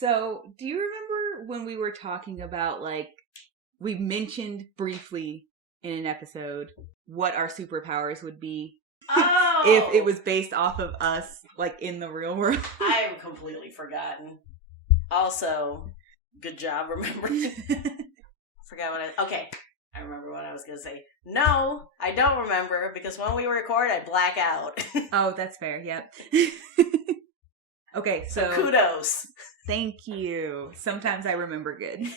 So, do you remember when we were talking about, like, we mentioned briefly in an episode what our superpowers would be? Oh! If it was based off of us, like, in the real world. I have completely forgotten. Also, good job remembering. Forgot what okay, I remember what I was going to say. No, I don't remember, because when we record, I black out. Oh, that's fair, yep. Okay, so kudos. Thank you. Sometimes I remember good.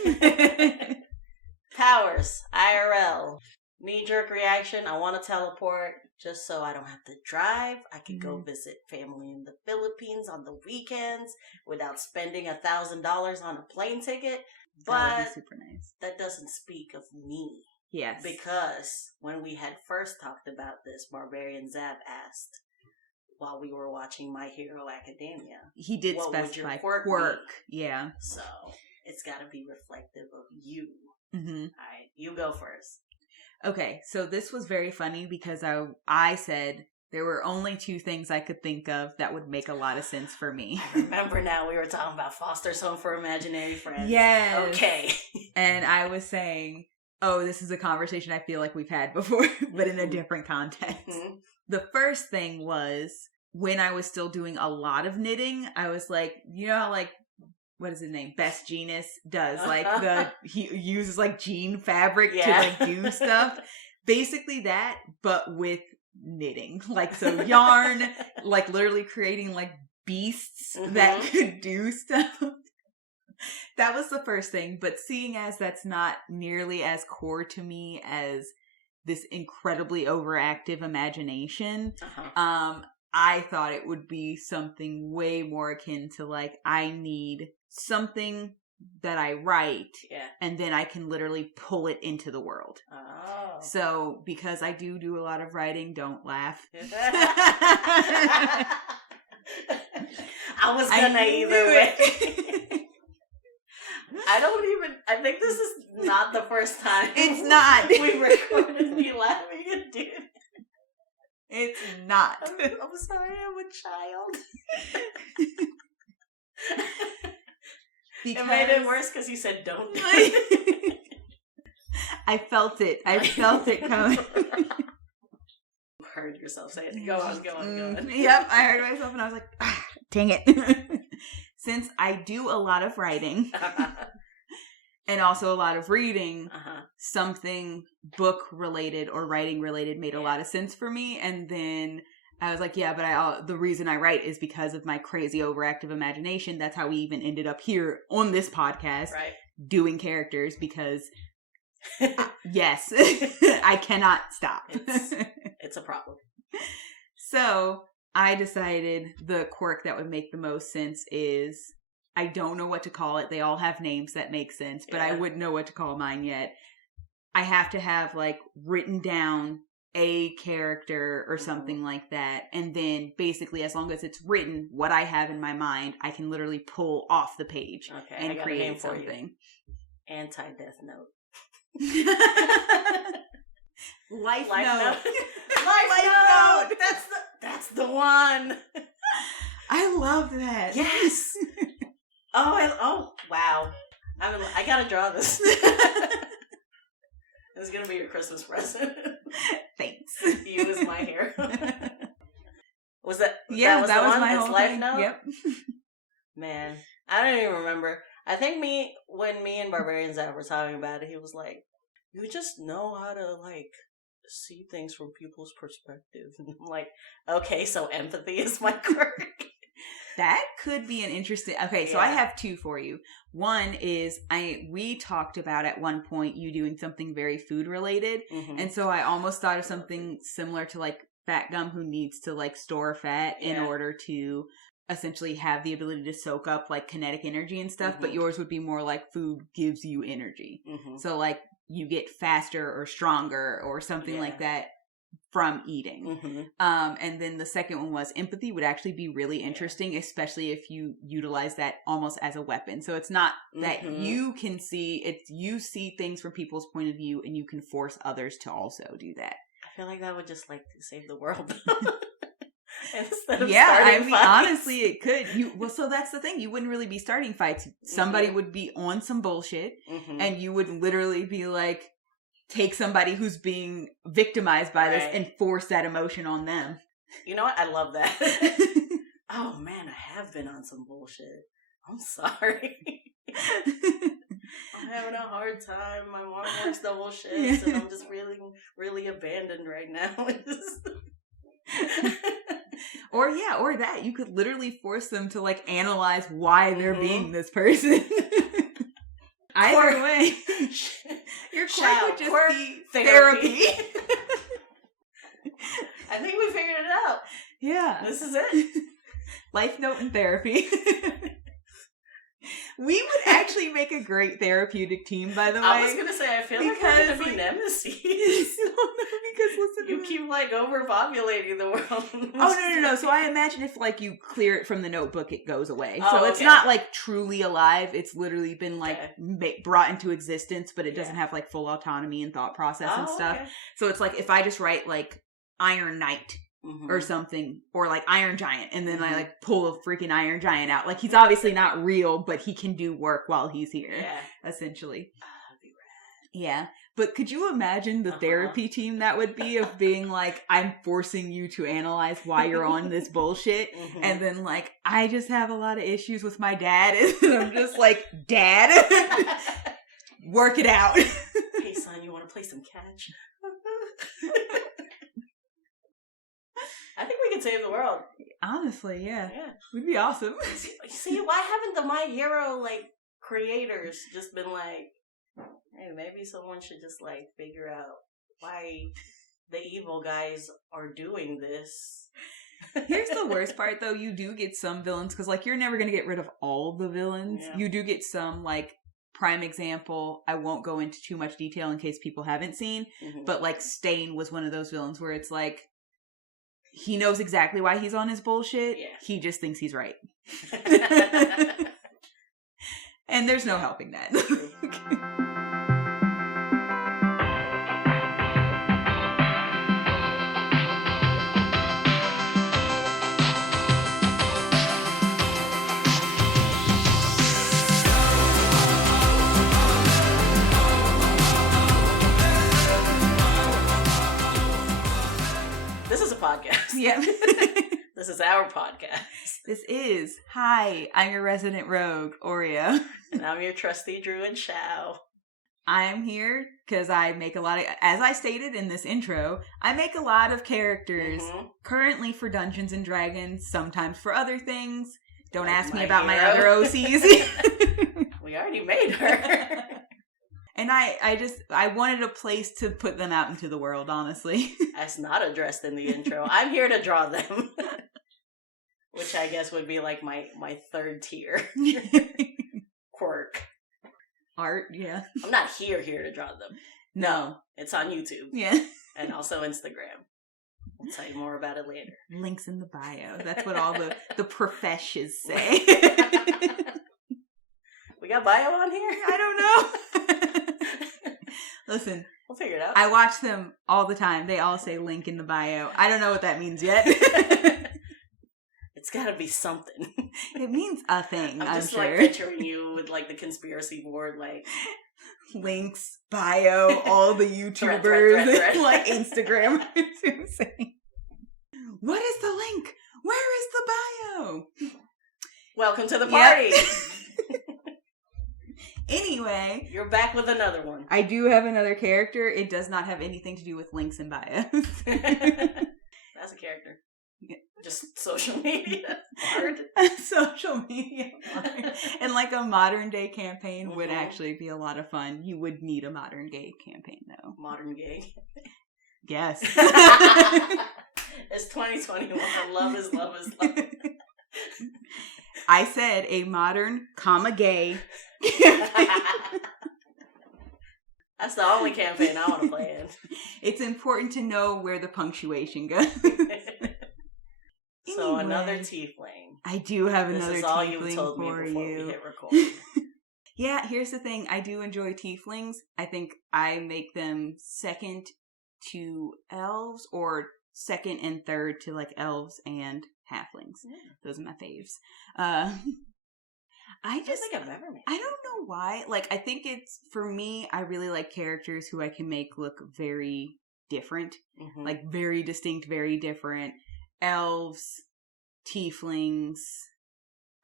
Powers, IRL. Knee-jerk reaction, I want to teleport just so I don't have to drive. I can go visit family in the Philippines on the weekends without spending $1,000 on a plane ticket. But that would be super nice. That doesn't speak of me. Yes. Because when we had first talked about this, Barbarian Zab asked, while we were watching My Hero Academia, he did specify quirk. Yeah. So it's got to be reflective of you. Mm-hmm. All right, you go first. Okay, so this was very funny because I said there were only 2 things I could think of that would make a lot of sense for me. I remember now we were talking about Foster's Home for Imaginary Friends. Yes. Okay. And I was saying, oh, this is a conversation I feel like we've had before, but in a different context. Mm-hmm. The first thing was when I was still doing a lot of knitting, I was like, you know how, like, what is his name? Best Jeanist does. Like, he uses, like, jean fabric to, like, do stuff. Basically that, but with knitting. Like, so yarn, like, literally creating, like, beasts that could do stuff. That was the first thing. But seeing as that's not nearly as core to me as this incredibly overactive imagination, I thought it would be something way more akin to, like, I need something that I write, and then I can literally pull it into the world. Oh. So, because I do a lot of writing, don't laugh. I was gonna either way. I think this is not the first time. It's not. We recorded me laughing at dude. It's not. I'm sorry, I'm a child. It made it worse because you said don't. I felt it. I felt it coming. You heard yourself say it. Go on. Yep, I heard myself and I was like, dang it. Since I do a lot of writing and also a lot of reading, something book related or writing related made a lot of sense for me. And then I was like, yeah, but the reason I write is because of my crazy overactive imagination. That's how we even ended up here on this podcast, doing characters, because yes, I cannot stop. It's a problem. So I decided the quirk that would make the most sense is, I don't know what to call it. They all have names that make sense, but I wouldn't know what to call mine yet. I have to have, like, written down a character or something like that. And then basically, as long as it's written, what I have in my mind, I can literally pull off the page and create something. Anti-death note. Life note. Life note. That's the one. I love that. Yes. Oh, wow. I gotta draw this. This is gonna be your Christmas present. Thanks. You as my hero. Was that? Yeah, that was my whole whole life thing. note? Yep. Man, I don't even remember. I think when me and Barbarian Zab were talking about it, he was like, "You just know how to, like, see things from people's perspective." And I'm like, okay, so empathy is my quirk. That could be an interesting... Okay, so I have 2 for you. One is, we talked about at one point you doing something very food related. And so I almost thought of something similar to, like, Fat Gum, who needs to, like, store fat in order to essentially have the ability to soak up, like, kinetic energy and stuff. But yours would be more like food gives you energy. So, like, you get faster or stronger or something like that from eating. And then the second one was empathy would actually be really interesting, especially if you utilize that almost as a weapon. So it's not that you can see, it's you see things from people's point of view and you can force others to also do that. I feel like that would just, like, save the world. Instead of starting fights. Honestly, it could. So that's the thing. You wouldn't really be starting fights. Somebody would be on some bullshit, and you would literally be like, take somebody who's being victimized by this and force that emotion on them. You know what? I love that. Oh man, I have been on some bullshit. I'm sorry. I'm having a hard time. My mom works double shifts, and I'm just really, really abandoned right now. Or that. You could literally force them to, like, analyze why they're being this person. Either way. Your quirk would just be therapy. I think we figured it out. Yeah. This is it. Life note and therapy. We would actually make a great therapeutic team, by the way. I was going to say, I feel like we're going to be nemesis. Because listen, you keep, like, overpopulating the world. No. So I imagine if, like, you clear it from the notebook, it goes away. So it's not, like, truly alive. It's literally been, like, brought into existence, but it doesn't have, like, full autonomy and thought process and stuff. Okay. So it's like, if I just write, like, Iron Knight or something, or like Iron Giant, and then I like pull a freaking Iron Giant out. Like, he's obviously not real, but he can do work while he's here. Yeah. Essentially. That'd be rad. Yeah. But could you imagine the therapy team that would be of being like, I'm forcing you to analyze why you're on this bullshit. And then like, I just have a lot of issues with my dad. And I'm just like, Dad, work it out. Hey son, you want to play some catch? I think we could save the world. Honestly, yeah. We'd be awesome. See, why haven't the My Hero, like, creators just been like, hey, maybe someone should just, like, figure out why the evil guys are doing this. Here's the worst part, though. You do get some villains, because, like, you're never going to get rid of all the villains. Yeah. You do get some, like, prime example, I won't go into too much detail in case people haven't seen, but, like, Stain was one of those villains where it's like, he knows exactly why he's on his bullshit. Yeah. He just thinks he's right. And there's no helping that. This is a podcast. Yeah. This is our podcast. This is. Hi, I'm your resident rogue, Oreo. And I'm your trusty druid, Shao. I am here because I make a lot of, as I stated in this intro, I make a lot of characters currently for Dungeons and Dragons, sometimes for other things. Don't ask me about my other OCs. We already made her. And I wanted a place to put them out into the world, honestly. That's not addressed in the intro. I'm here to draw them. Which I guess would be like my third tier. Quirk. Art, yeah. I'm not here to draw them. No. It's on YouTube. Yeah. And also Instagram. I'll tell you more about it later. Links in the bio. That's what all the professions say. We got bio on here? I don't know. Listen. We'll figure it out. I watch them all the time. They all say link in the bio. I don't know what that means yet. It's gotta be something. It means a thing, I'm just sure. Like picturing you with like the conspiracy board, like links, bio, all the YouTubers, thread. Like Instagram. What is the link? Where is the bio? Welcome to the party. Yep. Anyway. You're back with another one. I do have another character. It does not have anything to do with links and bios. That's a character. Yeah. Just social media art. Social media art. And like a modern day campaign would actually be a lot of fun. You would need a modern gay campaign though. Modern gay? Yes. It's 2021. Love is love is love. I said a modern, gay. That's the only campaign I want to play in. It's important to know where the punctuation goes. So another tiefling. I do have another tiefling. This is all you told me before we hit record. Yeah, here's the thing. I do enjoy tieflings. I think I make them second to elves or second and third to like elves and halflings. Yeah. Those are my faves. I don't think I've ever made. I don't know why. Like, I think it's, for me, I really like characters who I can make look very different. Mm-hmm. Like, very distinct, very different. Elves, tieflings.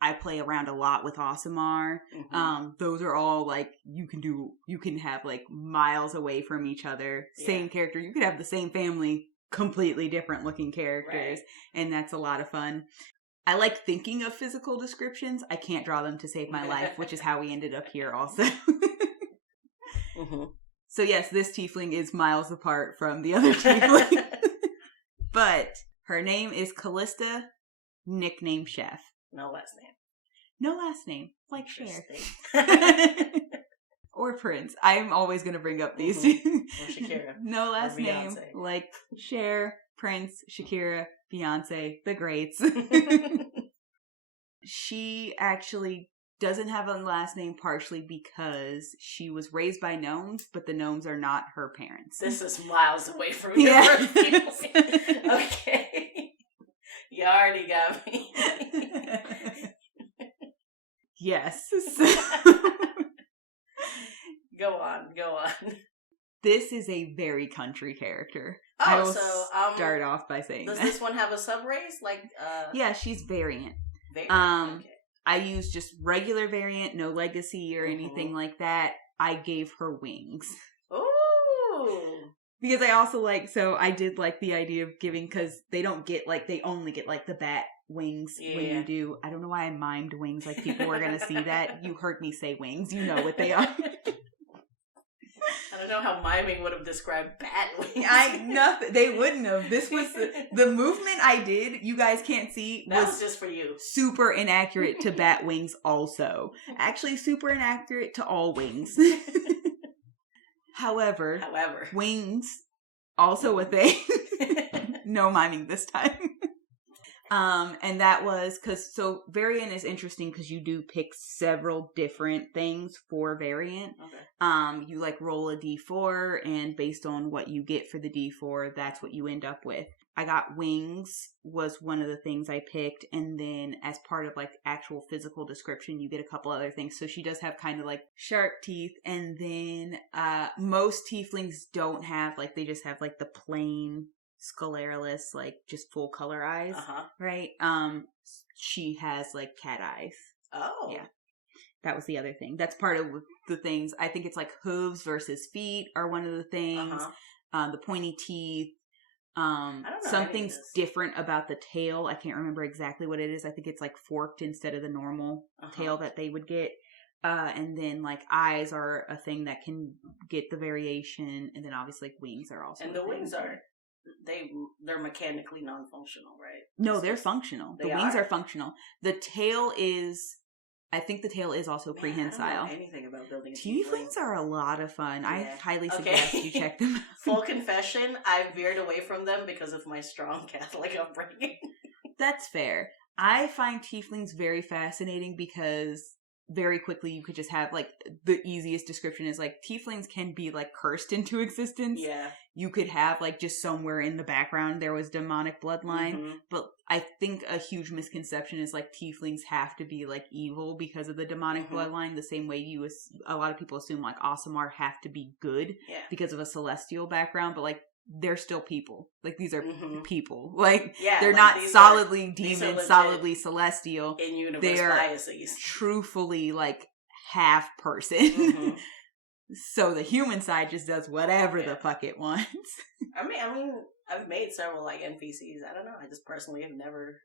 I play around a lot with Aasimar. Mm-hmm. Those are all, like, you can have, like, miles away from each other. Yeah. Same character. You could have the same family, completely different looking characters. Right. And that's a lot of fun. I like thinking of physical descriptions. I can't draw them to save my life, which is how we ended up here also. Mm-hmm. So yes, this tiefling is miles apart from the other tiefling. But her name is Kallista, nickname Chef. No last name. No last name, like Cher. Or Prince. I'm always going to bring up these two. Or Shakira. No last name, like Cher, Prince, Shakira, Beyonce, the greats. She actually doesn't have a last name partially because she was raised by gnomes, but the gnomes are not her parents. This is miles away from your birth. Okay. You already got me. Yes. Go on. This is a very country character. Oh, I will start off by saying does this one have a sub-race? Like, yeah, she's variant. Okay. I use just regular variant, no legacy or anything like that. I gave her wings. Ooh. Because I also I did like the idea of giving, because they don't get, they only get, the bat wings when you do. I don't know why I mimed wings, people were going to see that. You heard me say wings. You know what they are. I don't know how miming would have described bat wings. They wouldn't have. This was the movement I did. You guys can't see. That was just for you. Super inaccurate to bat wings. Also, actually, super inaccurate to all wings. However, wings also a thing. No miming this time. And that was so variant is interesting because you do pick several different things for variant. Okay. You roll a d4, and based on what you get for the d4, that's what you end up with. I got wings was one of the things I picked, and then as part of actual physical description, you get a couple other things. So she does have kind of sharp teeth, and then most tieflings don't have they just have the plain scalarius, just full color eyes, right? She has cat eyes. Oh, yeah. That was the other thing. That's part of the things. I think it's hooves versus feet are one of the things. The pointy teeth. Something's different about the tail. I can't remember exactly what it is. I think it's forked instead of the normal tail that they would get. And then eyes are a thing that can get the variation, and then obviously wings are also. And the wings are. They're mechanically non-functional, right? No, they're functional. The wings are functional. The tail is, I think the tail is also prehensile. I don't know anything about building a tieflings are a lot of fun. Yeah. I highly suggest you check them out. Full confession, I veered away from them because of my strong Catholic upbringing. That's fair. I find tieflings very fascinating because very quickly you could just have the easiest description is tieflings can be cursed into existence. Yeah. You could have just somewhere in the background there was demonic bloodline, but I think a huge misconception is tieflings have to be evil because of the demonic bloodline, the same way a lot of people assume Aasimar have to be good because of a celestial background, but they're still people. These are people. They're not solidly demon, solidly celestial. In-universe they're biases. Truthfully, half person. So the human side just does whatever the fuck it wants. I mean, I've made several NPCs. I don't know. I just personally have never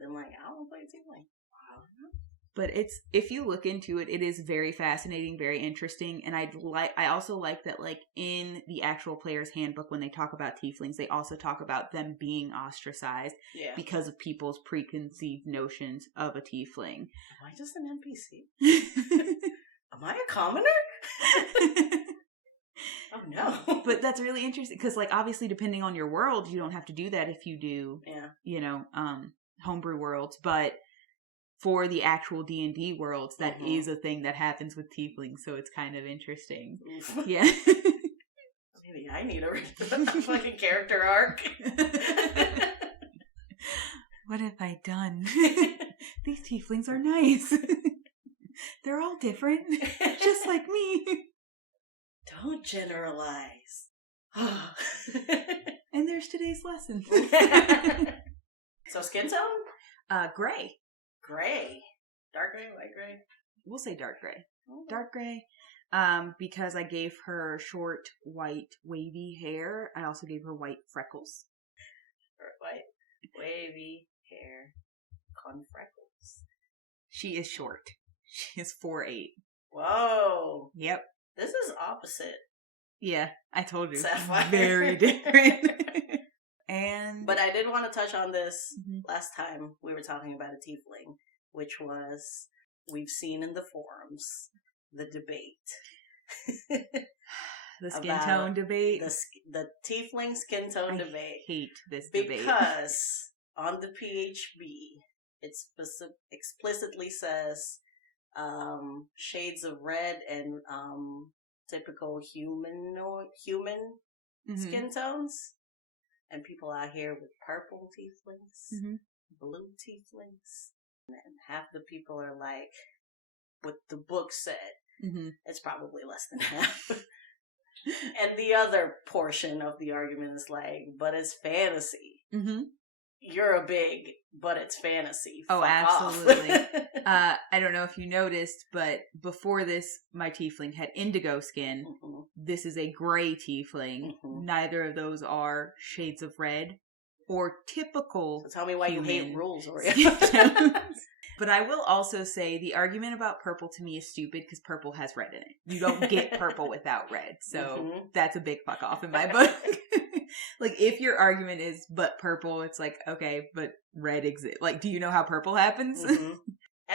been I don't want to play a tiefling. I don't know. But if you look into it, it is very fascinating, very interesting, and I also like that in the actual player's handbook when they talk about tieflings, they also talk about them being ostracized because of people's preconceived notions of a tiefling. Am I just an NPC? Am I a commoner? Oh no. But that's really interesting because obviously depending on your world, you don't have to do that if you do homebrew worlds, but for the actual D&D worlds, that is a thing that happens with tieflings, so it's kind of interesting. Yeah. Maybe maybe I need a fucking character arc. What have I done? These tieflings are nice. They're all different, just like me. Don't generalize. And there's today's lesson. So skin tone? Gray. Gray. Dark gray, light gray? We'll say dark gray. Dark gray. Because I gave her short, white, wavy hair. I also gave her white freckles. White, wavy hair, con freckles. She is short. She is 4'8". Whoa. Yep. This is opposite. Yeah, I told you. Sapphire. Very different. But I did want to touch on this last time we were talking about a tiefling, which was, we've seen in the forums, the debate. The skin tone debate. The tiefling skin tone debate. I hate this debate. Because on the PHB, it explicitly says shades of red and typical human skin tones. And people out here with purple tieflings, blue tieflings. And half the people are like, what the book said. It's probably less than half. And the other portion of the argument is like, but it's fantasy. You're a big, but it's fantasy. Oh, absolutely. I don't know if you noticed, but before this, my tiefling had indigo skin. This is a gray tiefling. Neither of those are shades of red or typical. So tell me why you hate rules, Oria. But I will also say the argument about purple to me is stupid because purple has red in it. You don't get purple without red. So that's a big fuck off in my book. Like, if your argument is, but purple, it's like, okay, but red exists. Like, do you know how purple happens? And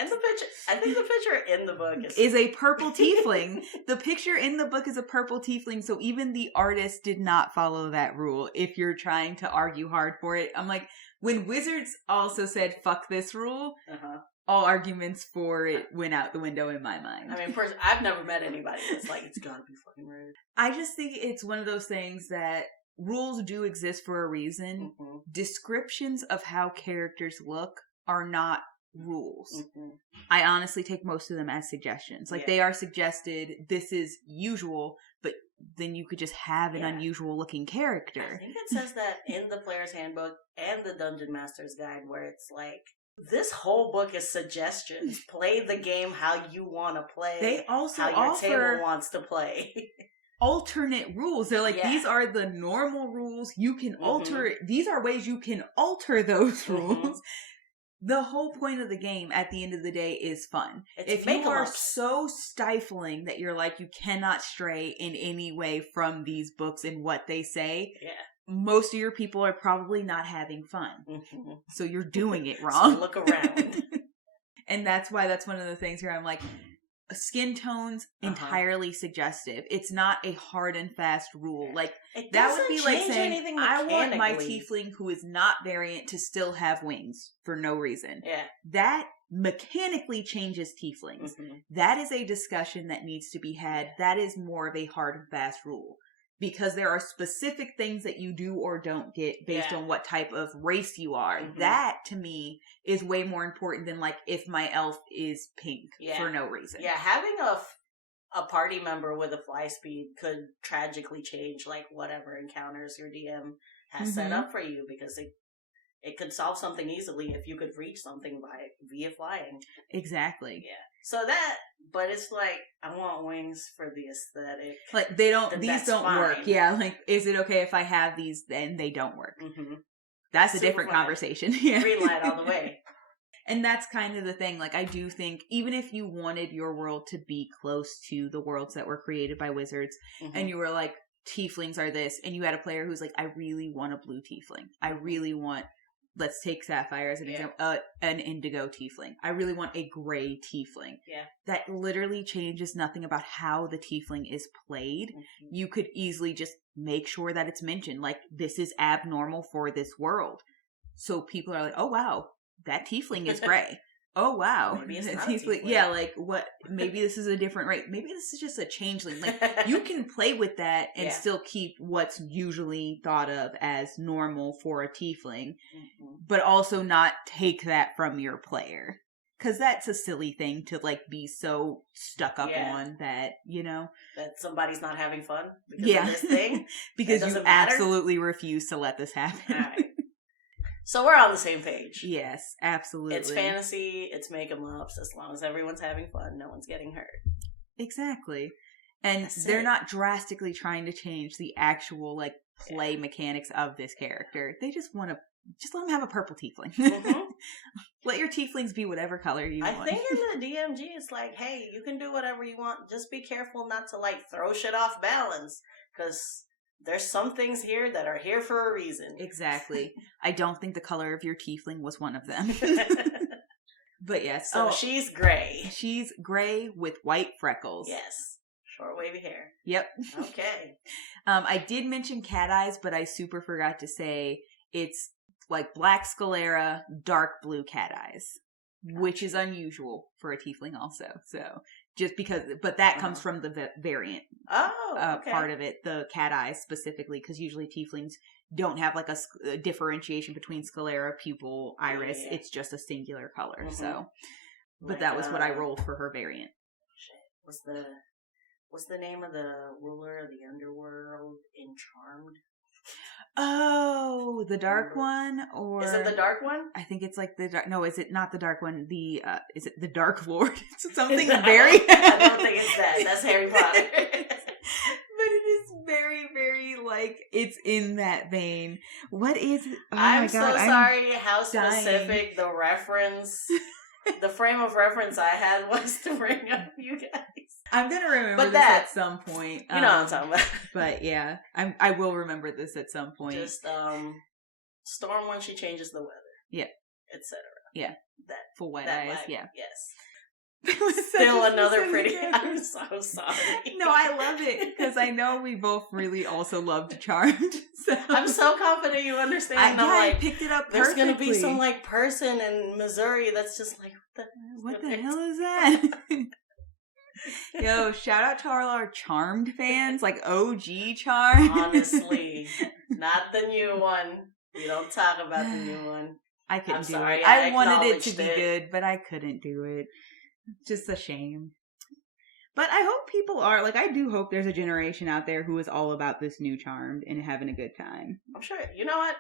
the picture, I think the picture in the book is a purple tiefling. The picture in the book is a purple tiefling, so even the artist did not follow that rule if you're trying to argue hard for it. I'm like, when Wizards also said, fuck this rule, all arguments for it went out the window in my mind. I mean, first, I've never met anybody that's like, it's gotta be fucking red. I just think it's one of those things that rules do exist for a reason. Descriptions of how characters look are not rules. I honestly take most of them as suggestions. Like, they are suggested, this is usual, but then you could just have an unusual looking character. I think it says that in the Player's Handbook and the Dungeon Master's Guide, where it's like, this whole book is suggestions. Play the game how you want to play. They also how your offer table wants to play. Alternate rules. They're like, these are the normal rules. You can alter. These are ways you can alter those rules. The whole point of the game at the end of the day is fun. If you are so stifling that you're like, you cannot stray in any way from these books and what they say, most of your people are probably not having fun. So you're doing it wrong. So look around. And that's why that's one of the things here I'm like, skin tones entirely suggestive. It's not a hard and fast rule. Like, that would be like saying, I want my tiefling who is not variant to still have wings for no reason. That mechanically changes tieflings. That is a discussion that needs to be had. That is more of a hard and fast rule. Because there are specific things that you do or don't get based on what type of race you are. That, to me, is way more important than, like, if my elf is pink for no reason. Yeah, having a party member with a fly speed could tragically change, like, whatever encounters your DM has set up for you, because it could solve something easily if you could reach something via flying. Exactly. Yeah. So that, but it's like, I want wings for the aesthetic. Like, these don't work. Yeah, like, is it okay if I have these, then they don't work? That's a different conversation. Green light all the way. And that's kind of the thing. Like, I do think, even if you wanted your world to be close to the worlds that were created by Wizards, and you were like, tieflings are this, and you had a player who's like, I really want a blue tiefling. I really want, let's take Sapphire as an example, an indigo tiefling. I really want a gray tiefling. That literally changes nothing about how the tiefling is played. You could easily just make sure that it's mentioned, like, this is abnormal for this world. So people are like, oh wow, that tiefling is gray. oh wow, maybe it's not a tiefling. Yeah, like what? Maybe this is a different race. Maybe this is just a changeling. Like you can play with that and still keep what's usually thought of as normal for a tiefling, but also not take that from your player. Because that's a silly thing to, like, be so stuck up on that, you know? That somebody's not having fun because of this thing? Because you absolutely refuse to let this happen. All right. So we're on the same page. Yes, absolutely. It's fantasy, it's make 'em ups. As long as everyone's having fun, no one's getting hurt. Exactly. And they're not drastically trying to change the actual, like, play mechanics of this character. They just want to just let them have a purple tiefling. Let your tieflings be whatever color you want. I think in the DMG, it's like, hey, you can do whatever you want. Just be careful not to, like, throw shit off balance. Because there's some things here that are here for a reason. Exactly. I don't think the color of your tiefling was one of them. But yes. So she's gray. She's gray with white freckles. Yes. Short wavy hair. Yep. Okay. I did mention cat eyes, but I super forgot to say it's like black sclera, dark blue cat eyes, which is unusual for a tiefling also. So just because, but that comes from the variant part of it, the cat eyes specifically, because usually tieflings don't have like a differentiation between sclera, pupil, iris. Yeah. It's just a singular color. So, but that was what I rolled for her variant. Shit. What's the name of the ruler of the underworld in Charmed? Oh, the dark one, or is it the dark one? I think it's like the dark. No, is it not the dark one? The is it the Dark Lord? It's something very. I don't think it's that. That's Harry Potter. But it is very, very like it's in that vein. What is? Oh I'm my God, so sorry. How specific the reference, the frame of reference I had was to bring up you guys. I'm gonna remember this at some point. You know what I'm talking about. But yeah, I will remember this at some point. Just Storm when she changes the weather. Yeah. Etc. Yeah. That full white eyes. Vibe. Yeah. Yes. Still another pretty. I'm so sorry. No, I love it because I know we both really also loved Charmed. So. I'm so confident you understand. I picked it up. There's gonna be some like person in Missouri that's just like, what the hell is that? Yo, shout out to all our Charmed fans, like OG Charmed. Honestly, not the new one. We don't talk about the new one. I couldn't do it. I wanted it to be good, but I couldn't do it. Just a shame. But I hope people are, like, I do hope there's a generation out there who is all about this new Charmed and having a good time. I'm sure. You know what?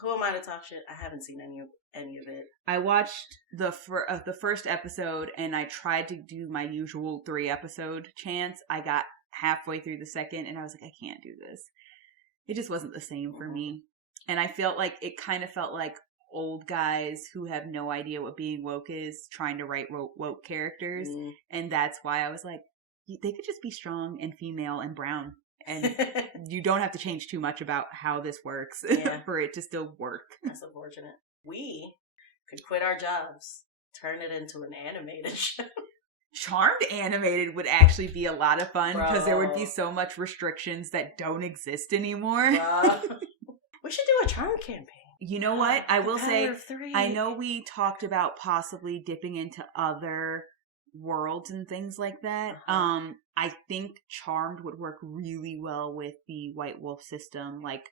Who am I to talk shit? I haven't seen any of it. I watched the first episode and I tried to do my usual 3-episode chance. I got halfway through the second and I was like, I can't do this. It just wasn't the same for me. And I felt like it kind of felt like old guys who have no idea what being woke is trying to write woke characters. And that's why I was like, they could just be strong and female and brown. And you don't have to change too much about how this works for it to still work. That's unfortunate. We could quit our jobs, turn it into an animated show. Charmed animated would actually be a lot of fun because there would be so much restrictions that don't exist anymore. We should do a Charmed campaign. You know what? I will say, I know we talked about possibly dipping into other worlds and things like that. I think Charmed would work really well with the White Wolf system, like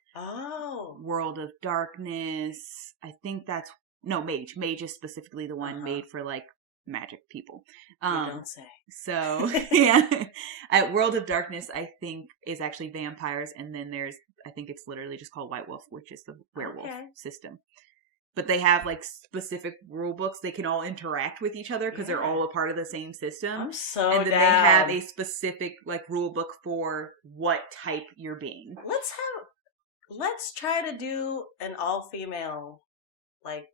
World of Darkness. I think that's Mage. Mage is specifically the one made for like magic people. You don't say. So yeah, at World of Darkness, I think is actually vampires, and then I think it's literally just called White Wolf, which is the werewolf system. But they have like specific rule books. They can all interact with each other because they're all a part of the same system. I'm so And then down. they have a specific like rule book for what type you're being. Let's try to do an all-female like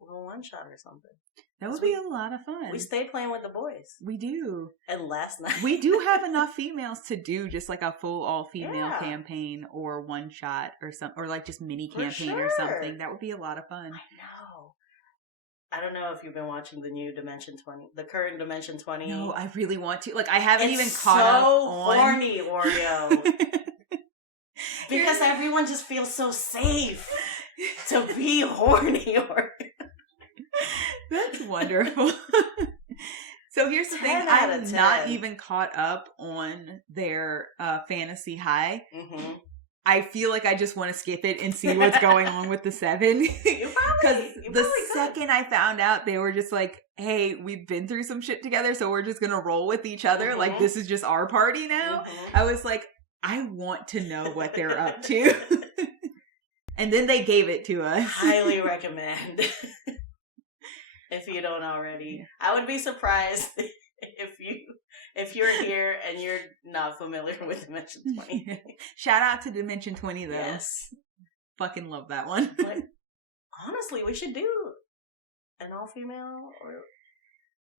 little one-shot or something. That would be a lot of fun. We stay playing with the boys. We do. And last night. We do have enough females to do just like a full all-female campaign or one-shot or something, or like just mini campaign or something. That would be a lot of fun. I know. I don't know if you've been watching the new Dimension 20, the current Dimension 20. No, I really want to. Like, I haven't even caught up on. So horny, Oreo. Because everyone just feels so safe to be horny, Oreo. That's wonderful. So here's the thing. I'm not even caught up on their fantasy high. Mm-hmm. I feel like I just want to skip it and see what's going on with the 7. Because the second I found out, they were just like, hey, we've been through some shit together, so we're just going to roll with each other. Mm-hmm. Like, this is just our party now. Mm-hmm. I was like, I want to know what they're up to. And then they gave it to us. Highly recommend. If you don't already. I would be surprised if you're here and you're not familiar with Dimension 20. Shout out to Dimension 20 though. Yes. Fucking love that one. But honestly, we should do an all-female or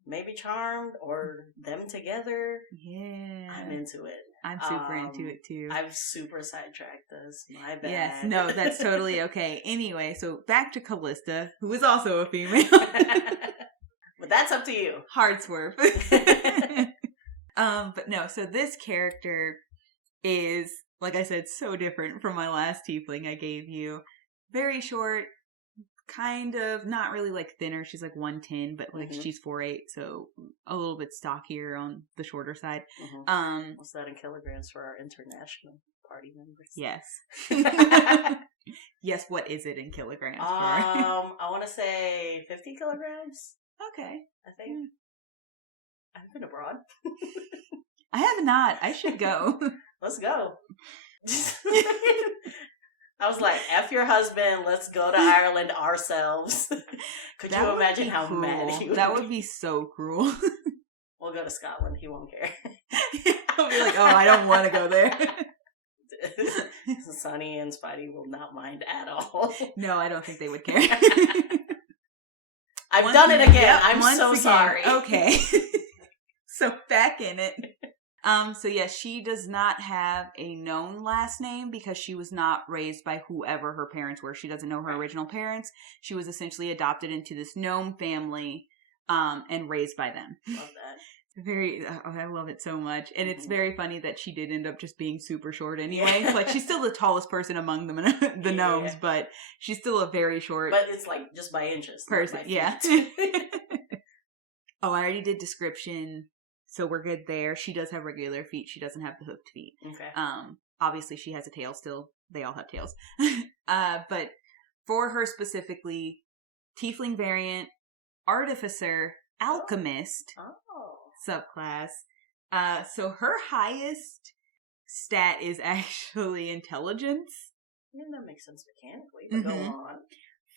maybe Charmed or them together. Yeah. I'm into it. I'm super into it too. I've super sidetracked us. My bad. Yes, no, that's totally okay. Anyway, so back to Kallista, who is also a female. But that's up to you. Hard swerve. But no, so this character is, like I said, so different from my last tiefling I gave you. Very short, kind of, not really like thinner. She's like 110, but like she's 4'8", so a little bit stockier on the shorter side. Mm-hmm. What's that in kilograms for our international party members? Yes. Yes, what is it in kilograms? I want to say 50 kilograms. Okay. I think. I've been abroad. I have not. I should go. Let's go. I was like, F your husband, let's go to Ireland ourselves. Could you imagine how mad he would be? That would be so cruel. We'll go to Scotland. He won't care. I'll be like, oh, I don't want to go there. Sunny and Spidey will not mind at all. No, I don't think they would care. I've done it again. Yep, I'm so sorry. Okay. So back in it. So yes, she does not have a known last name because she was not raised by whoever her parents were. She doesn't know her original parents. She was essentially adopted into this gnome family, and raised by them. Love that. I love it so much. And it's very funny that she did end up just being super short anyway. Yeah. Like, she's still the tallest person among them, the gnomes, but she's still a very short... But it's like just by inches. Person, yeah. Oh, I already did description, so we're good there. She does have regular feet. She doesn't have the hooked feet. Okay. Obviously, she has a tail still. They all have tails. But for her specifically, Tiefling variant, Artificer, Alchemist... subclass. So her highest stat is actually intelligence. Yeah, that makes sense mechanically, but go on.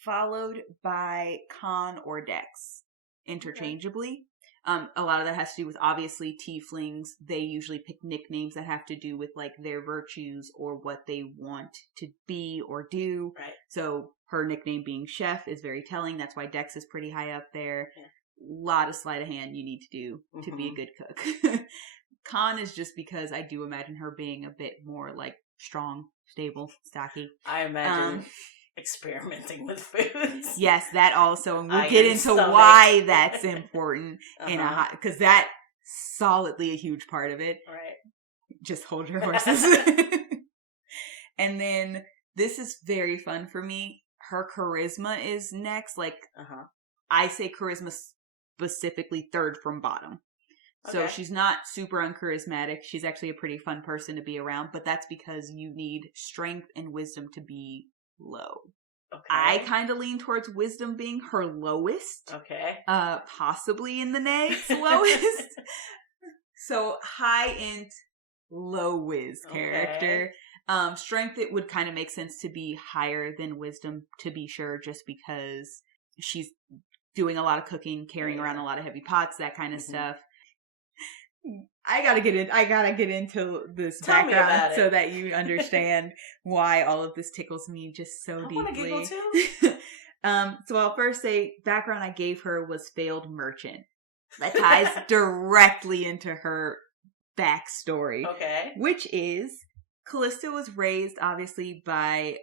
Followed by con or dex, interchangeably. Okay. A lot of that has to do with, obviously, tieflings. They usually pick nicknames that have to do with, like, their virtues or what they want to be or do. Right. So her nickname being Chef is very telling. That's why dex is pretty high up there. Yeah. Lot of sleight of hand you need to do to be a good cook. Con is just because I do imagine her being a bit more like strong, stable, stocky. I imagine experimenting with foods. Yes, that also, and we'll get into why that's important in a hot, because that's solidly a huge part of it. Right. Just hold your horses. And then this is very fun for me. Her charisma is next. Like, I say charisma specifically third from bottom. Okay. So she's not super uncharismatic. She's actually a pretty fun person to be around, but that's because you need strength and wisdom to be low. Okay. I kind of lean towards wisdom being her lowest. Okay. Possibly in the next lowest. So high int, low whiz character. Okay. Strength, it would kind of make sense to be higher than wisdom, to be sure, just because she's doing a lot of cooking, carrying around a lot of heavy pots, that kind of stuff. I gotta get into this background so that you understand why all of this tickles me just so deeply. I want to giggle too. So I'll first say, background I gave her was failed merchant. That ties directly into her backstory. Okay. Which is, Kallista was raised, obviously, by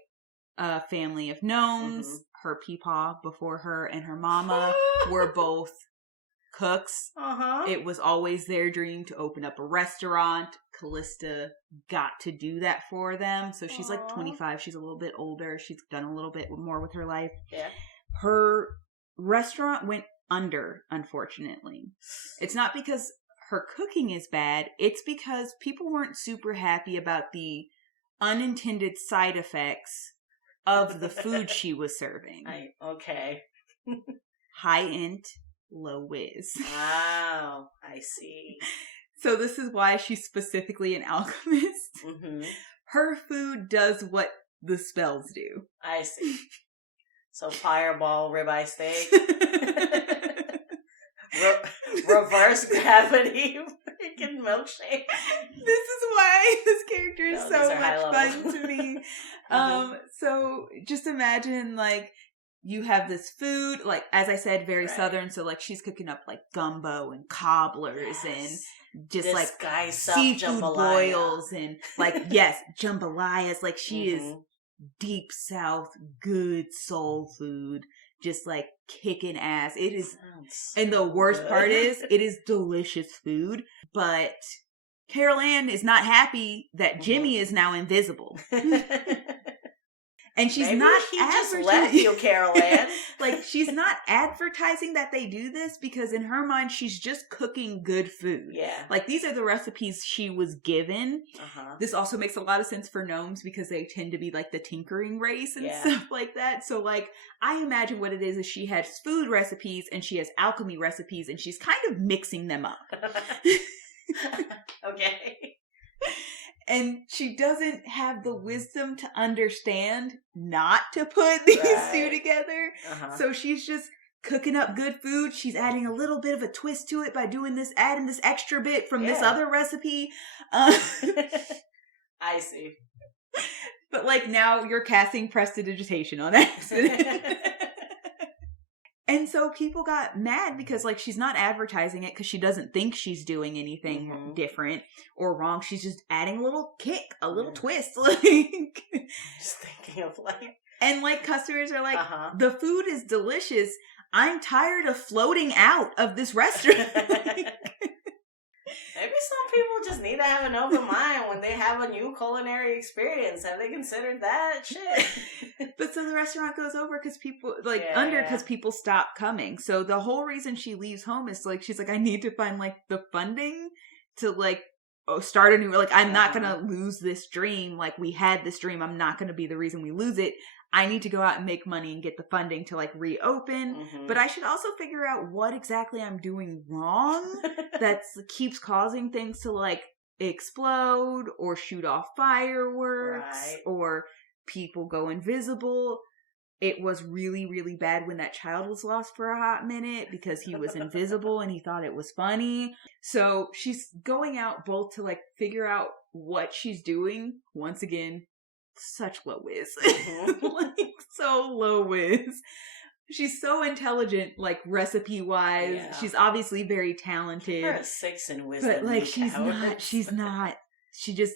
a family of gnomes. Her peepaw before her and her mama were both cooks. It was always their dream to open up a restaurant. Kallista got to do that for them. So she's like 25. She's a little bit older. She's done a little bit more with her life. Yeah. Her restaurant went under, unfortunately. It's not because her cooking is bad. It's because people weren't super happy about the unintended side effects of the food she was serving. Okay. High int, low whiz. Wow, I see. So this is why she's specifically an alchemist. Mm-hmm. Her food does what the spells do. I see. So fireball, ribeye steak, reverse gravity, freaking milkshake. This is why this character is so much fun to me. So just imagine, like, you have this food, like, as I said, very southern. So, like, she's cooking up, like, gumbo and cobblers and just, like, seafood boils and, like, jambalayas. Like, she is deep south, good soul food. Just, like, kicking ass. It is, and the worst part is, it is delicious food. But Carol Ann is not happy that Jimmy is now invisible. And she's not just left you, Carol Ann. Like, she's not advertising that they do this because in her mind, she's just cooking good food. Yeah. Like, these are the recipes she was given. This also makes a lot of sense for gnomes because they tend to be, like, the tinkering race and stuff like that. So, like, I imagine what it is she has food recipes and she has alchemy recipes and she's kind of mixing them up. Okay. And she doesn't have the wisdom to understand not to put these two together. So she's just cooking up good food. She's adding a little bit of a twist to it by doing this, adding this extra bit from this other recipe. I see. But, like, now you're casting prestidigitation on accident. And so people got mad because, like, she's not advertising it because she doesn't think she's doing anything different or wrong. She's just adding a little kick, a little twist. Like, just thinking of, like... And, like, customers are like, the food is delicious. I'm tired of floating out of this restaurant. Maybe some people just need to have an open mind when they have a new culinary experience. Have they considered that shit? But so the restaurant goes over because people, like, under because people stop coming. So the whole reason she leaves home is, like, she's like, I need to find, like, the funding to, like, start a new, like, I'm not going to lose this dream. Like, we had this dream. I'm not going to be the reason we lose it. I need to go out and make money and get the funding to, like, reopen. But I should also figure out what exactly I'm doing wrong that keeps causing things to, like, explode or shoot off fireworks or people go invisible. It was really, really bad when that child was lost for a hot minute because he was invisible and he thought it was funny. So she's going out both to, like, figure out what she's doing. Once again, such low whiz. Like, so low whiz. She's so intelligent, like, recipe wise. She's obviously very talented. You're a 6 in wisdom. But, like, she's not. She just,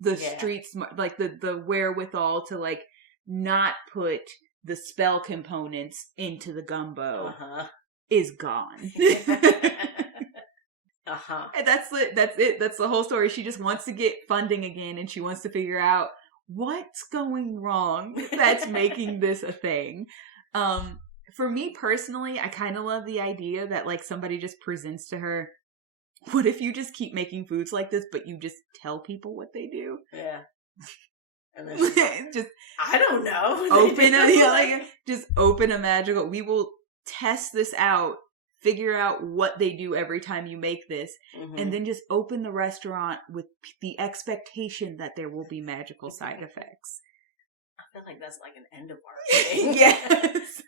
the street smart, like, the wherewithal to, like, not put the spell components into the gumbo is gone. And that's it. That's the whole story. She just wants to get funding again and she wants to figure out what's going wrong that's making this a thing. For me personally, I kind of love the idea that, like, somebody just presents to her, what if you just keep making foods like this, but you just tell people what they do? Yeah. And then just, I don't know. Just open a magical, we will test this out, figure out what they do every time you make this, and then just open the restaurant with the expectation that there will be magical side effects. I feel like that's like an end of our thing. Yes.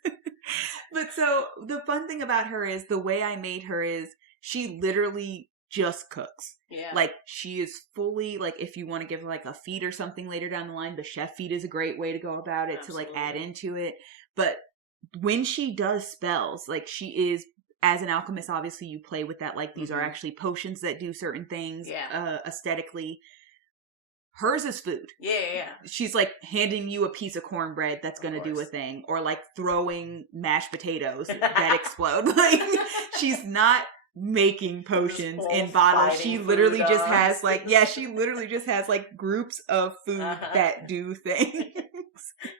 But so the fun thing about her is the way I made her is she literally just cooks. Yeah. Like, she is fully, like, if you want to give her, like, a feed or something later down the line, the chef feed is a great way to go about it. Absolutely. To, like, add into it. But when she does spells, like, she is, as an alchemist, obviously you play with that, like, these are actually potions that do certain things aesthetically. Hers is food. Yeah. She's, like, handing you a piece of cornbread that's going to do a thing. Or, like, throwing mashed potatoes that explode. Like, she's not making potions in bottles. She literally just has, like, she literally just has, like, groups of food that do things.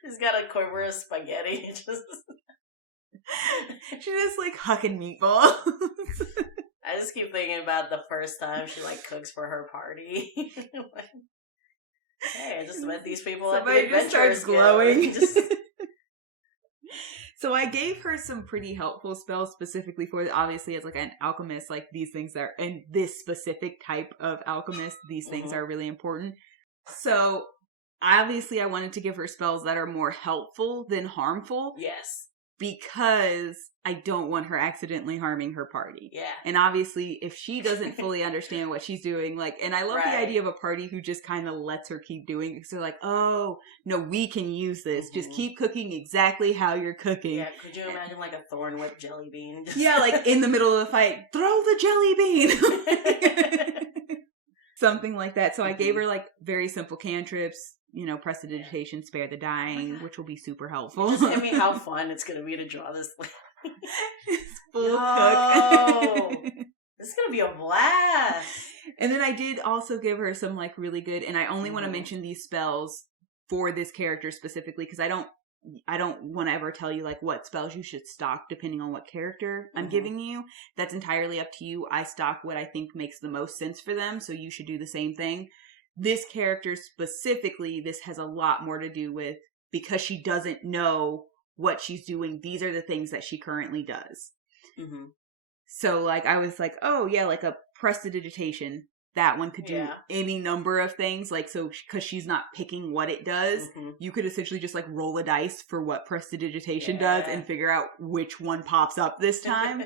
She's got a quiver of spaghetti. She's just like hucking meatballs. I just keep thinking about the first time she like cooks for her party. Like, hey, I just met these people at the Somebody just starts glowing. So I gave her some pretty helpful spells specifically for it. Obviously, as like an alchemist, like these things are, and this specific type of alchemist, these things are really important. So obviously I wanted to give her spells that are more helpful than harmful. Yes. Because I don't want her accidentally harming her party. Yeah. And obviously, if she doesn't fully understand what she's doing, like, and I love the idea of a party who just kind of lets her keep doing it. Because they're like, oh, no, we can use this. Just keep cooking exactly how you're cooking. Yeah, could you imagine like a thorn whip jelly bean? Yeah, like in the middle of the fight, throw the jelly bean! Something like that. So I gave her like very simple cantrips. You know, prestidigitation, spare the dying, which will be super helpful. Just tell me how fun it's going to be to draw this. Full cook. This is going to be a blast. And then I did also give her some like really good, and I only want to mention these spells for this character specifically because I don't want to ever tell you like what spells you should stock depending on what character I'm giving you. That's entirely up to you. I stock what I think makes the most sense for them, so you should do the same thing. This character specifically, this has a lot more to do with because she doesn't know what she's doing. These are the things that she currently does. Mm-hmm. So, like, I was like, oh, yeah, like a prestidigitation. That one could do any number of things. Like, so, because she's not picking what it does, you could essentially just, like, roll a dice for what prestidigitation does and figure out which one pops up this time.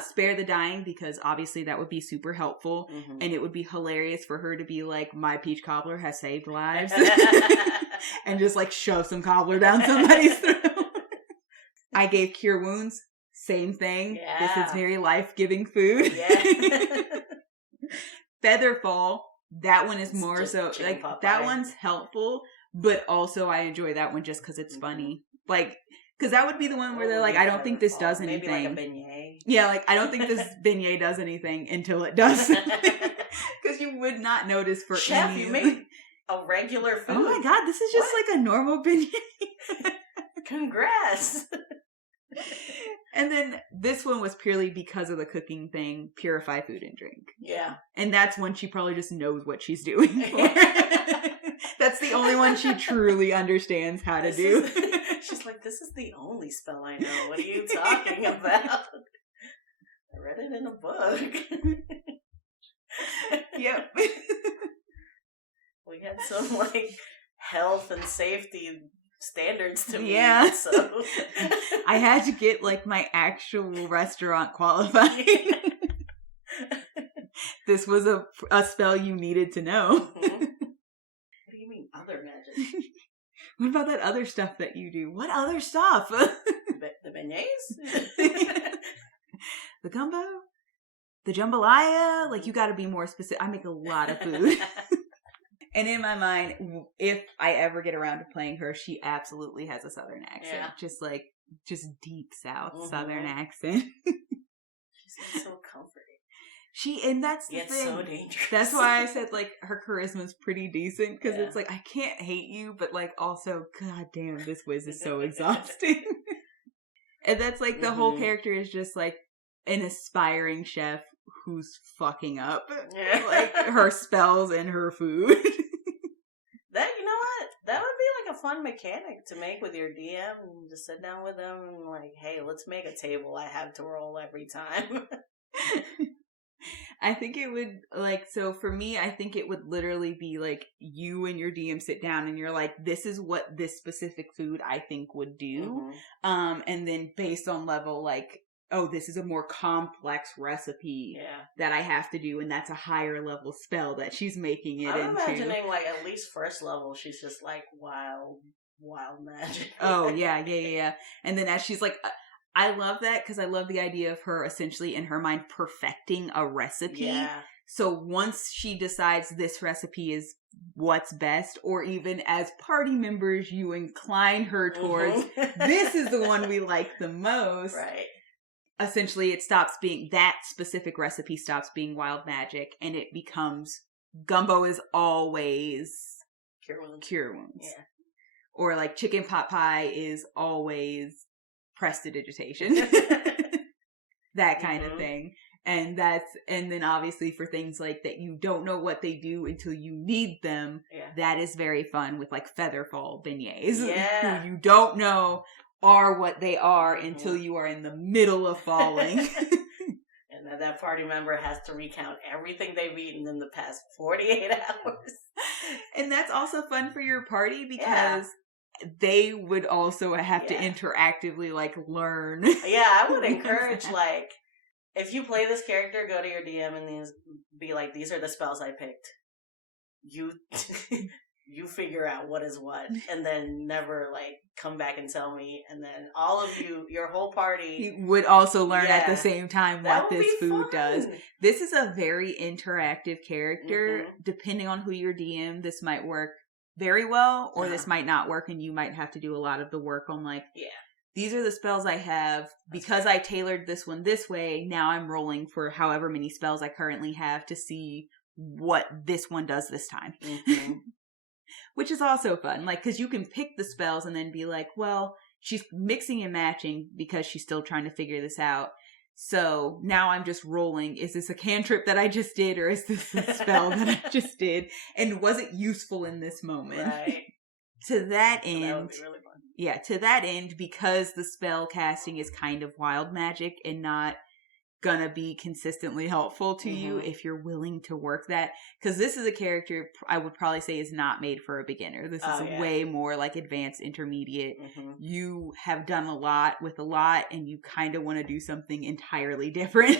Spare the dying, because obviously that would be super helpful. And it would be hilarious for her to be like, my peach cobbler has saved lives. And just like shove some cobbler down somebody's throat. I gave cure wounds. Same thing. Yeah. This is very life-giving food. Yeah. Featherfall. That one is more so like that one's helpful, but also I enjoy that one just because it's funny. Like, because that would be the one where they're like, I don't think this does anything. Maybe like a beignet. Yeah, like, I don't think this beignet does anything until it does. Because you would not notice for Chef, you made a regular food. Oh my god, this is just like a normal beignet. Congrats. And then this one was purely because of the cooking thing, purify food and drink. Yeah. And that's one she probably just knows what she's doing for. That's the only one she truly understands how to do. She's like, this is the only spell I know. What are you talking about? I read it in a book. Yep. We had some, like, health and safety standards to meet. Yeah. So I had to get, like, my actual restaurant qualified. This was a spell you needed to know. What do you mean, other magic? What about that other stuff that you do? What other stuff? The beignets? The gumbo? The jambalaya? Like, you gotta be more specific. I make a lot of food. And in my mind, if I ever get around to playing her, she absolutely has a southern accent. Yeah. Just deep south southern accent. She's so comforting. And that's the thing. So dangerous. That's why I said, like, her charisma's pretty decent, because it's like, I can't hate you, but, like, also, god damn, this whiz is so exhausting. And that's, like, the whole character is just, like, an aspiring chef who's fucking up, like, her spells and her food. That, you know what? That would be, like, a fun mechanic to make with your DM, and just sit down with them and, like, hey, let's make a table I have to roll every time. I think it would, like, so for me, I think it would literally be, like, you and your DM sit down and you're like, this is what this specific food I think would do. And then based on level, like, oh, this is a more complex recipe that I have to do, and that's a higher level spell that she's making it I'm into. imagining, like, at least first level, she's just, like, wild magic. Oh, yeah. And then as she's like... I love that because I love the idea of her essentially in her mind perfecting a recipe. Yeah. So once she decides this recipe is what's best, or even as party members, you incline her towards this is the one we like the most. Right. Essentially, it stops being that specific recipe stops being wild magic, and it becomes gumbo is always cure wounds. Yeah. Or like chicken pot pie is always prestidigitation. That kind of thing. And then obviously for things like that you don't know what they do until you need them, that is very fun with like Featherfall beignets. Who you don't know are what they are until you are in the middle of falling. And then that party member has to recount everything they've eaten in the past 48 hours. And that's also fun for your party because they would also have to interactively like learn. Yeah, I would encourage like, if you play this character, go to your DM and be like, these are the spells I picked. You figure out what is what, and then never like come back and tell me. And then all of you, your whole party, would also learn at the same time what this food does. This is a very interactive character. Depending on who your DM, this might work very well, or this might not work, and you might have to do a lot of the work on like, these are the spells I have. Because I tailored this one this way, now I'm rolling for however many spells I currently have to see what this one does this time. Which is also fun. Like, because you can pick the spells and then be like, well, she's mixing and matching because she's still trying to figure this out. So now I'm just rolling. Is this a cantrip that I just did, or is this a spell that I just did? And was it useful in this moment? Right. To that end, that would be really fun. Yeah, to that end, because the spell casting is kind of wild magic and not gonna be consistently helpful to you if you're willing to work that. Because this is a character I would probably say is not made for a beginner. This is way more like advanced intermediate. You have done a lot with a lot, and you kind of want to do something entirely different.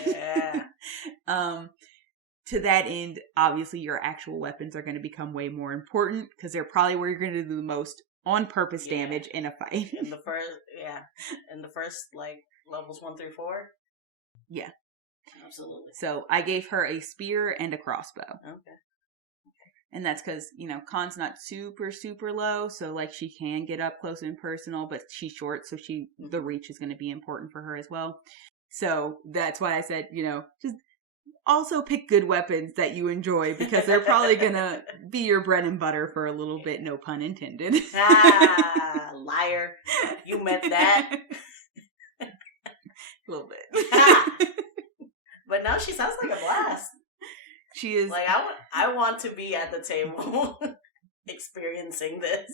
To that end, obviously your actual weapons are going to become way more important because they're probably where you're going to do the most on purpose damage in a fight. in the first like levels 1 through 4. Yeah, absolutely. So I gave her a spear and a crossbow. Okay. And that's because, Con's not super, super low, so, like, she can get up close and personal, but she's short, so the reach is going to be important for her as well. So that's why I said, just also pick good weapons that you enjoy, because they're probably going to be your bread and butter for a little bit, no pun intended. Liar. You meant that. A little bit. But no, she sounds like a blast. She is. Like, I want to be at the table experiencing this.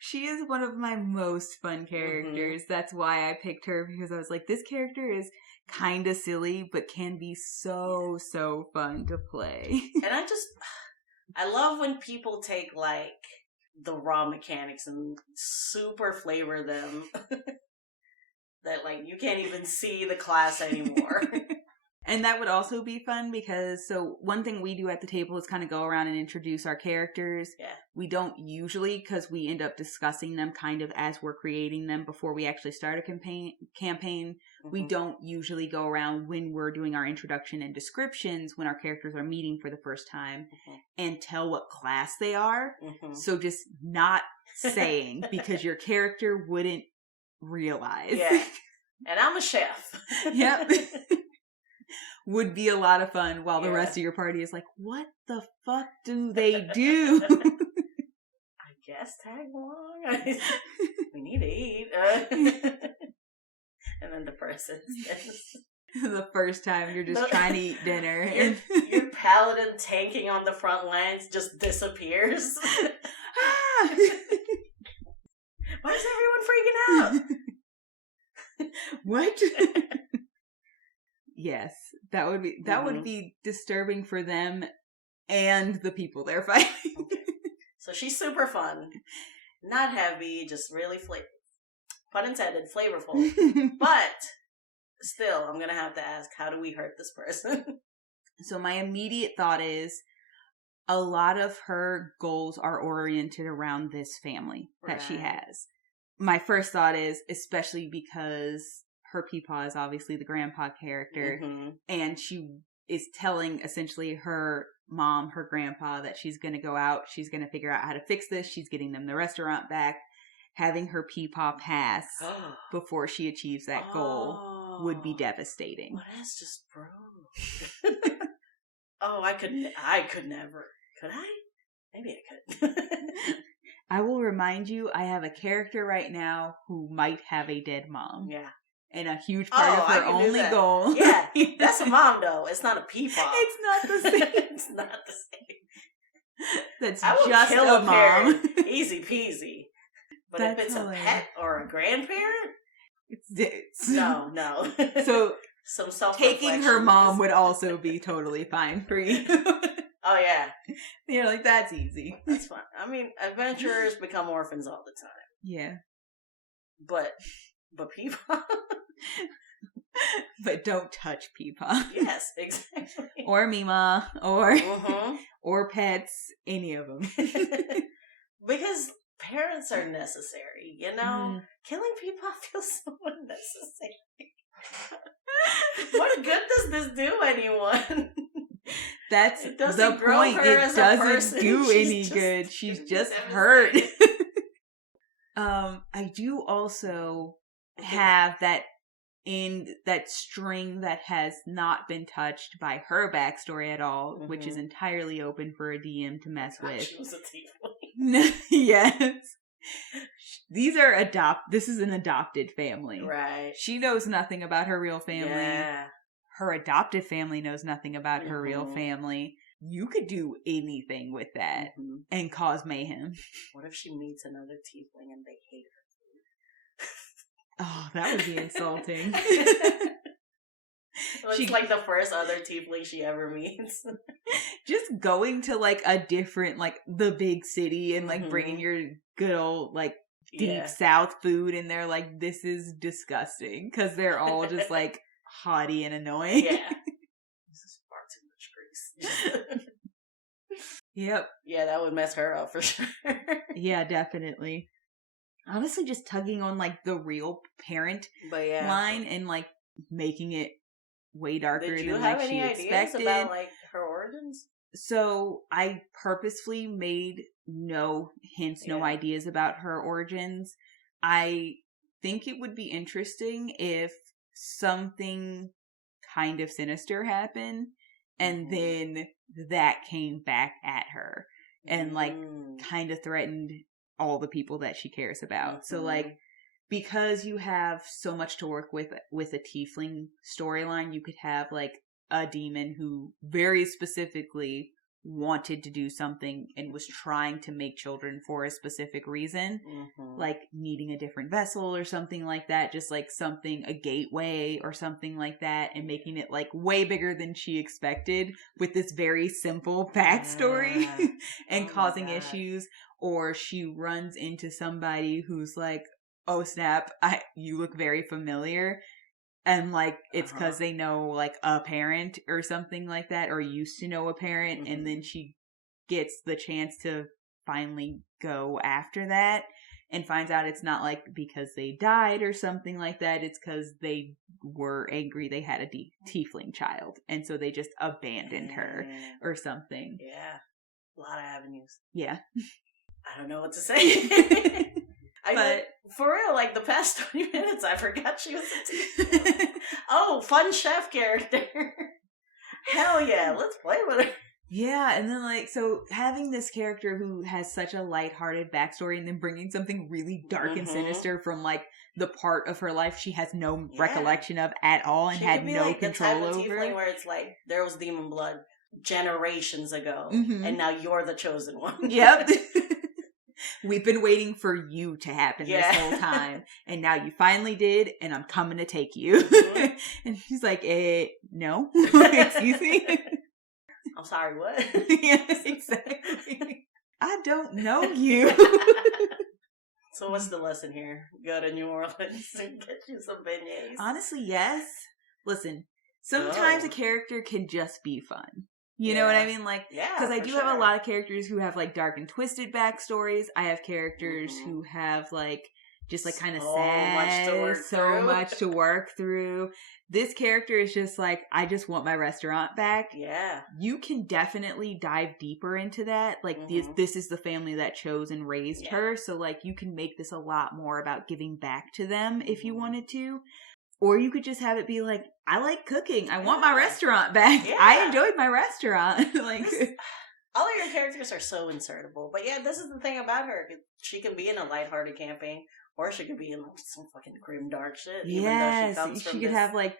She is one of my most fun characters. That's why I picked her, because I was like, this character is kind of silly, but can be so fun to play. And I love when people take, like, the raw mechanics and super flavor them. That, like, you can't even see the class anymore. And that would also be fun because, one thing we do at the table is kind of go around and introduce our characters. Yeah. We don't usually, because we end up discussing them kind of as we're creating them before we actually start a campaign. We don't usually go around when we're doing our introduction and descriptions when our characters are meeting for the first time and tell what class they are. So just not saying, because your character wouldn't realize. Yeah. And I'm a chef. Yep. Would be a lot of fun while the rest of your party is like, what the fuck do they do? I guess tag along. We need to eat. And then the person says, the first time you're just trying to eat dinner. Your paladin tanking on the front lines just disappears. Why is everyone freaking out? What? Yes, that would be disturbing for them and the people they're fighting. So she's super fun, not heavy, just really pun intended, flavorful. But still, I'm gonna have to ask, how do we hurt this person? So my immediate thought is, a lot of her goals are oriented around this family that she has. My first thought is, especially because her peepaw is obviously the grandpa character, and she is telling essentially her mom, her grandpa, that she's going to go out, she's going to figure out how to fix this, she's getting them the restaurant back. Having her peepaw pass before she achieves that goal would be devastating. Well, that's just broke. I could never. Could I? Maybe I could. I will remind you, I have a character right now who might have a dead mom. Yeah. And a huge part of her only goal. Yeah, that's a mom, though. It's not a peepaw. It's not the same. It's not the same. That's just kill a mom. Parent. Easy peasy. But That's if it's hilarious. a pet or a grandparent, it's no. So some self taking her mom would also be totally fine for you. Oh yeah, you're like, that's easy. That's fine. I mean, adventurers become orphans all the time. Yeah, but people. But don't touch Peepaw. Yes, exactly. Or Mima, or pets, any of them. Because parents are necessary, you know? Killing Peepaw feels so unnecessary. What good does this do anyone? That's the point. It doesn't do any good. She's just hurt. I do also have that in that string that has not been touched by her backstory at all, which is entirely open for a DM to mess with. She was a tiefling. Yes. This is an adopted family. Right. She knows nothing about her real family. Yeah. Her adopted family knows nothing about her real family. You could do anything with that and cause mayhem. What if she meets another tiefling and they hate her? Oh, that would be insulting. It's like the first other tiefling she ever meets. Just going to like a different, like the big city and like bringing your good old like deep south food and they're like, this is disgusting because they're all just like haughty and annoying. Yeah. This is far too much grease. Yep. Yeah, that would mess her up for sure. Yeah, definitely. Honestly, just tugging on like the real parent line and like making it way darker than like she expected. Did you have any ideas about like her origins? So I purposefully made no hints, no ideas about her origins. I think it would be interesting if something kind of sinister happened and then that came back at her and like kind of threatened all the people that she cares about. So like, because you have so much to work with a tiefling storyline, you could have like a demon who very specifically wanted to do something and was trying to make children for a specific reason, like needing a different vessel or something like that, just like something, a gateway or something like that, and making it like way bigger than she expected with this very simple backstory and causing issues. Or she runs into somebody who's like, oh snap, you look very familiar. And like, it's because they know like a parent or something like that, or used to know a parent. And then she gets the chance to finally go after that and finds out it's not like because they died or something like that. It's because they were angry they had a tiefling child. And so they just abandoned her or something. Yeah. A lot of avenues. Yeah. I don't know what to say. But for real, like the past 20 minutes, I forgot she was a tiefling. Oh, fun chef character. Hell yeah, let's play with her. Yeah, and then like, so having this character who has such a lighthearted backstory and then bringing something really dark and sinister from like the part of her life she has no recollection of at all and had no like control over. Tiefling where it's like, there was demon blood generations ago, and now you're the chosen one. Yep. We've been waiting for you to happen this whole time. And now you finally did, and I'm coming to take you. And she's like, no. Excuse me? I'm sorry, what? Yes, exactly. I don't know you. So what's the lesson here? Go to New Orleans and get you some beignets. Honestly, yes. Listen, sometimes a character can just be fun. You know what I mean? Like, because I do have a lot of characters who have like dark and twisted backstories. I have characters who have like just like kind of sad, much to work through. This character is just like, I just want my restaurant back. Yeah. You can definitely dive deeper into that. Like this is the family that chose and raised her. So like you can make this a lot more about giving back to them if you wanted to. Or you could just have it be like, I like cooking. I want my restaurant back. Yeah. I enjoyed my restaurant. Like All of your characters are so insertable. But yeah, this is the thing about her. She can be in a lighthearted campaign, or she could be in like some fucking grim dark shit. Yes, even though she comes from she could this... have like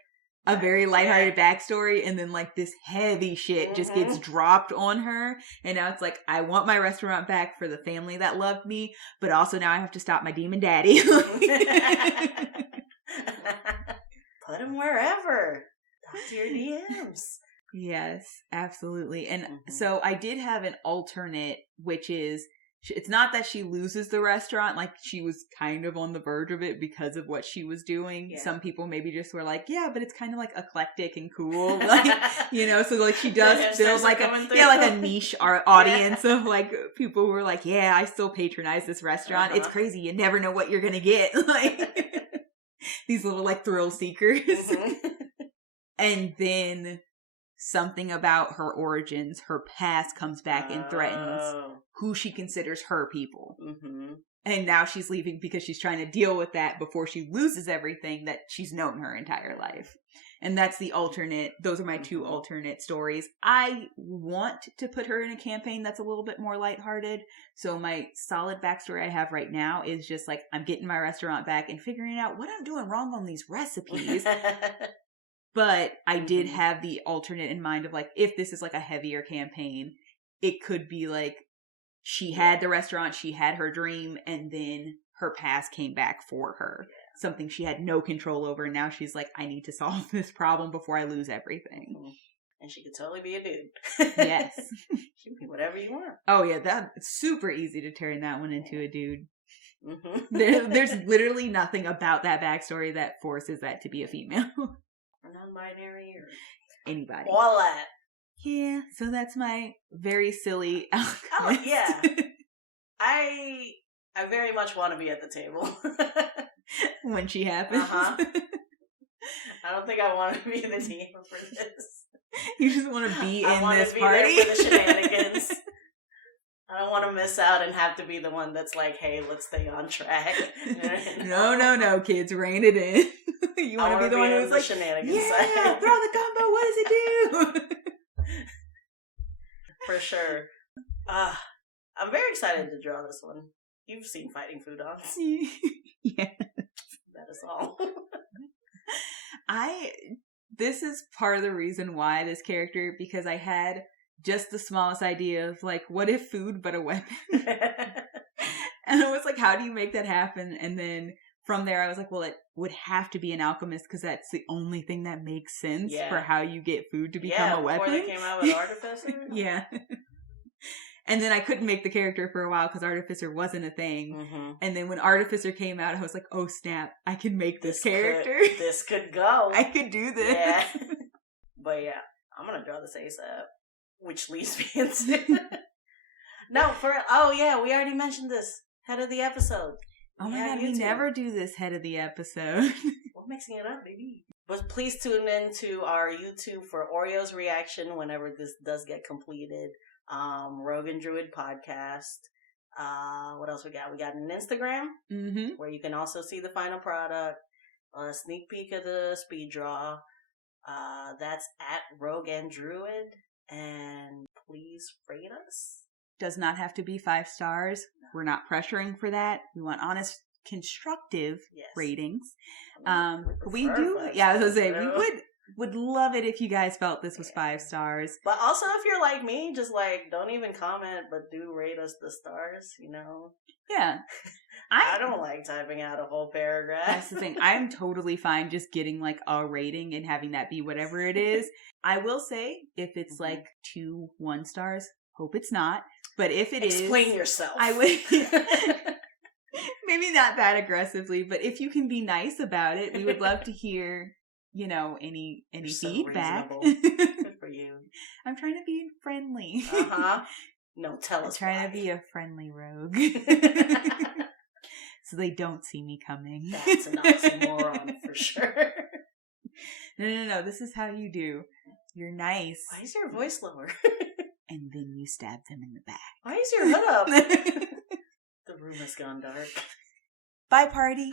a very lighthearted backstory, and then like this heavy shit just gets dropped on her, and now it's like, I want my restaurant back for the family that loved me, but also now I have to stop my demon daddy. Put him wherever. Talk to your DMs. Yes, absolutely. And so I did have an alternate, which is, it's not that she loses the restaurant, like she was kind of on the verge of it because of what she was doing. Yeah. Some people maybe just were like, yeah, but it's kind of like eclectic and cool, like, you know, so like she does build like a niche audience of like people who are like, yeah, I still patronize this restaurant. It's crazy. You never know what you're going to get. Like these little like thrill seekers. And then something about her origins, her past comes back and threatens who she considers her people. And now she's leaving because she's trying to deal with that before she loses everything that she's known her entire life. And that's the alternate. Those are my two alternate stories. I want to put her in a campaign that's a little bit more lighthearted. So my solid backstory I have right now is just like, I'm getting my restaurant back and figuring out what I'm doing wrong on these recipes. But I did have the alternate in mind of like, if this is like a heavier campaign, it could be like she had the restaurant, she had her dream, and then her past came back for her. Something she had no control over. And now she's like, I need to solve this problem before I lose everything. And she could totally be a dude. Yes. She can be whatever you want. Oh yeah, that's super easy to turn that one into a dude. There's literally nothing about that backstory that forces that to be a female. Or non-binary or anybody. All that. Yeah, so that's my very silly Alchemist. Oh, yeah. I very much want to be at the table. When she happens. I don't think I want to be the team for this. You just want to be in this party? I want to be there for the shenanigans. I don't want to miss out and have to be the one that's like, hey, let's stay on track. No, kids, rein it in. You want to be the one who's like, shenanigans yeah, side. Throw the combo, what does it do? For sure. I'm very excited to draw this one. You've seen Fighting Foodons. Yeah. That is all. This is part of the reason why this character, because I had just the smallest idea of like, what if food but a weapon? And I was like, how do you make that happen? And then from there I was like, well, it would have to be an alchemist because that's the only thing that makes sense for how you get food to become a weapon. Before they came out with Artificer. Yeah. And then I couldn't make the character for a while because Artificer wasn't a thing. And then when Artificer came out, I was like, oh snap, I can make this character. This could go. I could do this. Yeah. But yeah, I'm going to draw this ASAP. Which leads me into... we already mentioned this. Head of the episode. Oh my god, we never do this head of the episode. We're mixing it up, baby. But please tune in to our YouTube for Oreo's reaction whenever this does get completed. Rogue and Druid podcast. What else we got? We got an Instagram where you can also see the final product. A sneak peek of the speed draw. That's at Rogue and Druid. And please rate us. Does not have to be 5 stars. No. We're not pressuring for that. We want honest, constructive ratings. We do. Yeah, I was gonna say we would love it if you guys felt this was 5 stars. But also, if you're like me, just like don't even comment, but do rate us the stars. You know. Yeah. I don't like typing out a whole paragraph. That's the thing. I'm totally fine just getting like a rating and having that be whatever it is. I will say, if it's like 2 1 stars, hope it's not. But if it Explain yourself. I would maybe not that aggressively, but if you can be nice about it, we would love to hear, you know, any feedback. Good for you. I'm trying to be friendly. No, tell us. I'm trying to be a friendly rogue. So they don't see me coming. That's an oxymoron for sure. No. This is how you do. You're nice. Why is your voice lower? And then you stab them in the back. Why is your hood up? The room has gone dark. Bye, party.